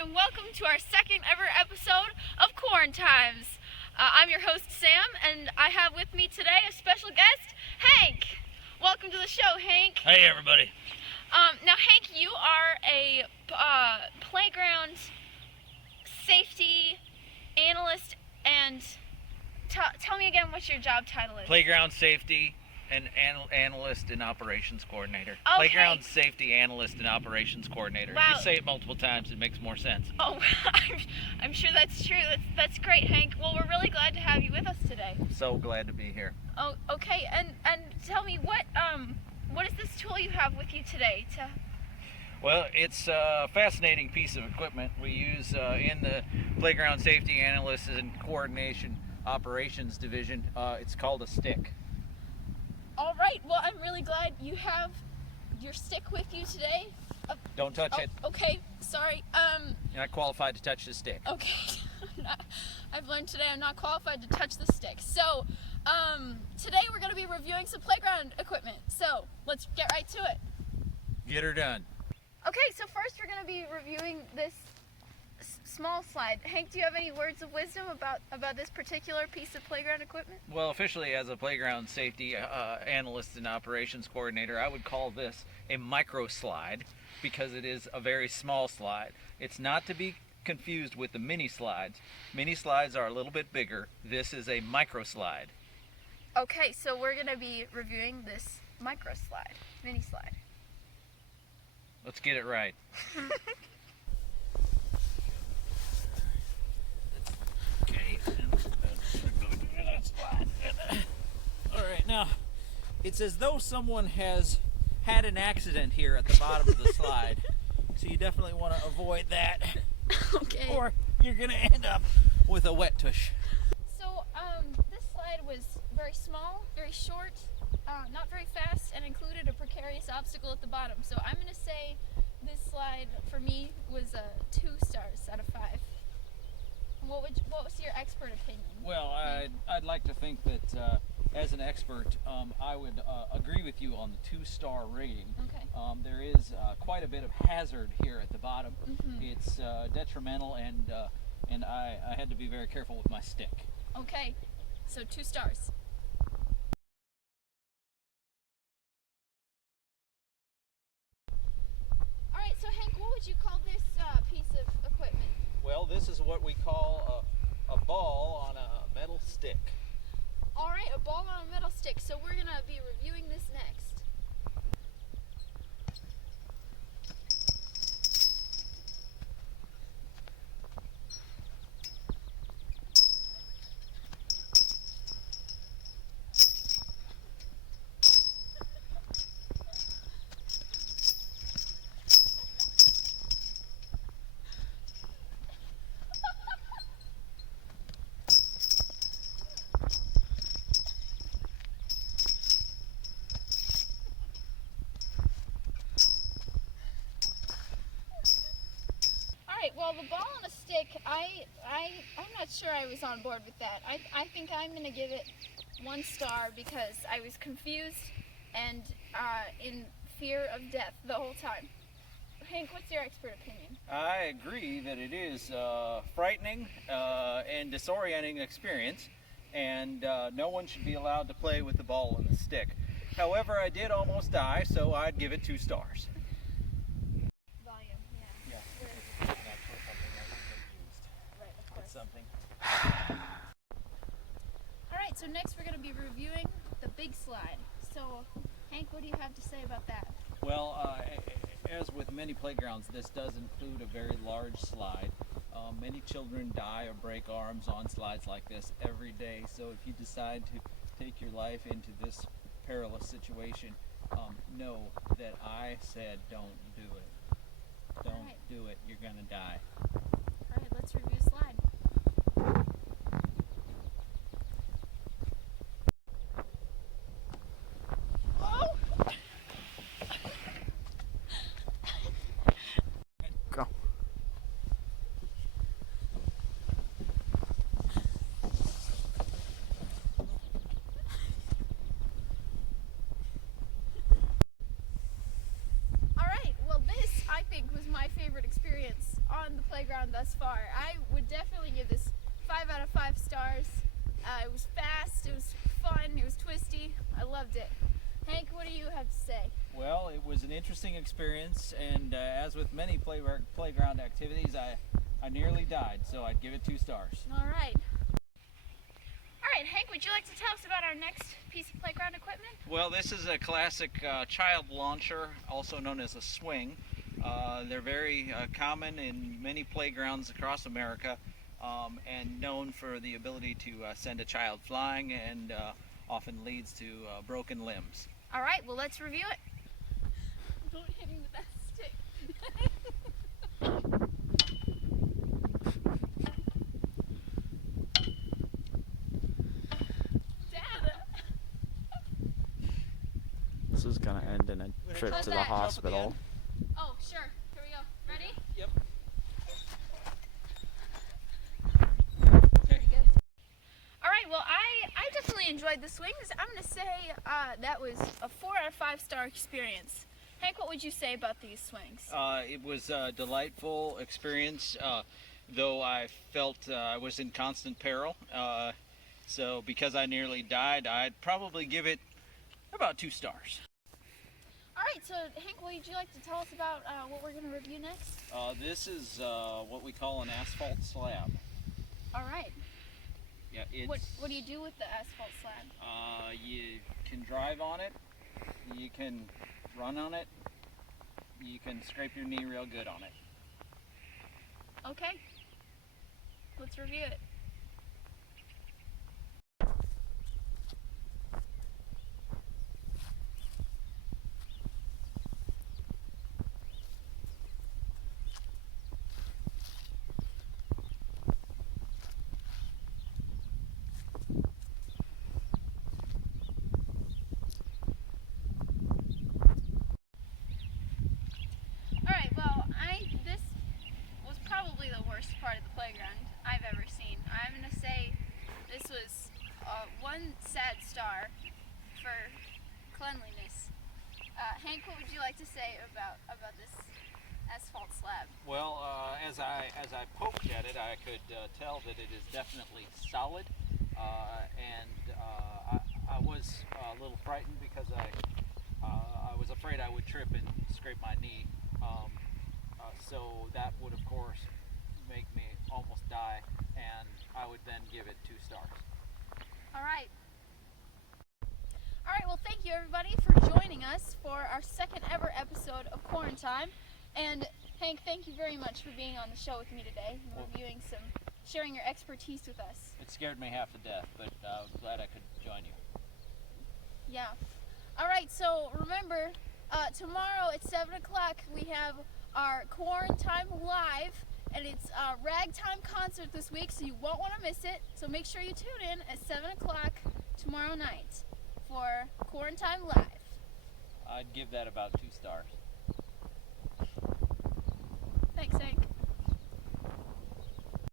and welcome to our second ever episode of Quarantimes. I'm your host Sam, and I have with me today a special guest, Hank. Welcome to the show, Hank. Hey everybody. Now Hank, you are a playground safety analyst, and tell me again what your job title is. Playground safety and analyst and operations coordinator. Okay. Playground safety analyst and operations coordinator. Wow. If you say it multiple times, it makes more sense. Oh, I'm sure that's true. That's great, Hank. Well, we're really glad to have you with us today. So glad to be here. Oh, okay. And tell me what is this tool you have with you today? Well, it's a fascinating piece of equipment we use in the Playground Safety Analyst and Coordination Operations Division. It's called a stick. All right. Well, I'm really glad you have your stick with you today. Don't touch it. Okay. Sorry. You're not qualified to touch the stick. Okay. I've learned today I'm not qualified to touch the stick. So, today we're going to be reviewing some playground equipment. So, let's get right to it. Get her done. Okay, so first we're going to be reviewing this small slide. Hank, do you have any words of wisdom about this particular piece of playground equipment? Well, officially as a playground safety analyst and operations coordinator, I would call this a micro slide because it is a very small slide. It's not to be confused with the mini slides. Mini slides are a little bit bigger. This is a micro slide. Okay, so we're going to be reviewing this micro slide, mini slide. Let's get it right. Okay. All right, now it's as though someone has had an accident here at the bottom of the slide, so you definitely want to avoid that. Okay. Or you're gonna end up with a wet tush. So, this slide was very small, very short, not very fast, and included a precarious obstacle at the bottom. So I'm gonna say this slide for me was 2 stars out of 5. What was your expert opinion? Well, I'd like to think that as an expert, I would agree with you on the 2-star rating. Okay. There is quite a bit of hazard here at the bottom. Mm-hmm. It's detrimental, and I had to be very careful with my stick. Okay, so 2 stars. All right, so Hank, what would you call this piece of equipment? Well, this is what we call a ball on a metal stick. All right, a ball on a metal stick. So we're gonna be reviewing this next. Well, the ball on a stick, I'm not sure I was on board with that. I think I'm going to give it 1 star because I was confused and in fear of death the whole time. Hank, what's your expert opinion? I agree that it is frightening and disorienting experience, and no one should be allowed to play with the ball and the stick. However, I did almost die, so I'd give it 2 stars. Something. Alright, so next we're going to be reviewing the big slide. So, Hank, what do you have to say about that? Well, as with many playgrounds, this does include a very large slide. Many children die or break arms on slides like this every day, so if you decide to take your life into this perilous situation, know that I said don't do it. Don't do it. You're going to die. Alright, let's review slide. Go. All right, well this I think was my favorite experience on the playground. thus far. I would definitely give this 5 out of 5 stars. It was fast, it was fun, it was twisty. I loved it. Hank, what do you have to say? Well, it was an interesting experience, and as with many playground activities, I nearly died, so I'd give it 2 stars. All right. All right, Hank, would you like to tell us about our next piece of playground equipment? Well, this is a classic child launcher, also known as a swing. They're very common in many playgrounds across America, and known for the ability to send a child flying, and often leads to broken limbs. All right, well, let's review it. Don't hit me with that stick. Dad! This is gonna end in a trip How's to the that? hospital. Oh, sure. Here we go. Ready? Yep. Pretty good. All right, well, I definitely enjoyed the swings. I'm going to say that was a 4 out of 5 star experience. Hank, what would you say about these swings? It was a delightful experience, though I felt I was in constant peril. So because I nearly died, I'd probably give it about 2 stars. All right, so Hank, would you like to tell us about what we're going to review next? This is what we call an asphalt slab. All right. Yeah, it's, What do you do with the asphalt slab? you can drive on it, you can run on it, you can scrape your knee real good on it. Okay. Let's review it. Alright, well, this was probably the worst part of the playground I've ever seen. I'm going to say this was 1 sad star for cleanliness. Hank, what would you like to say about this asphalt slab? Well, as I poked at it, I could tell that it is definitely solid, and I was a little frightened because I was afraid I would trip and scrape my knee. So that would, of course, make me almost die, and I would then give it 2 stars. All right. All right, well, thank you everybody for joining us for our 2nd ever episode of Quarantine. And Hank, thank you very much for being on the show with me today and sharing your expertise with us. It scared me half to death, but I was glad I could join you. Yeah. All right, so remember, tomorrow at 7 o'clock we have our Quarantine Live, and it's a ragtime concert this week, so you won't want to miss it. So make sure you tune in at 7 o'clock tomorrow night for Quarantine Live. I'd give that about 2 stars. Thanks, Hank.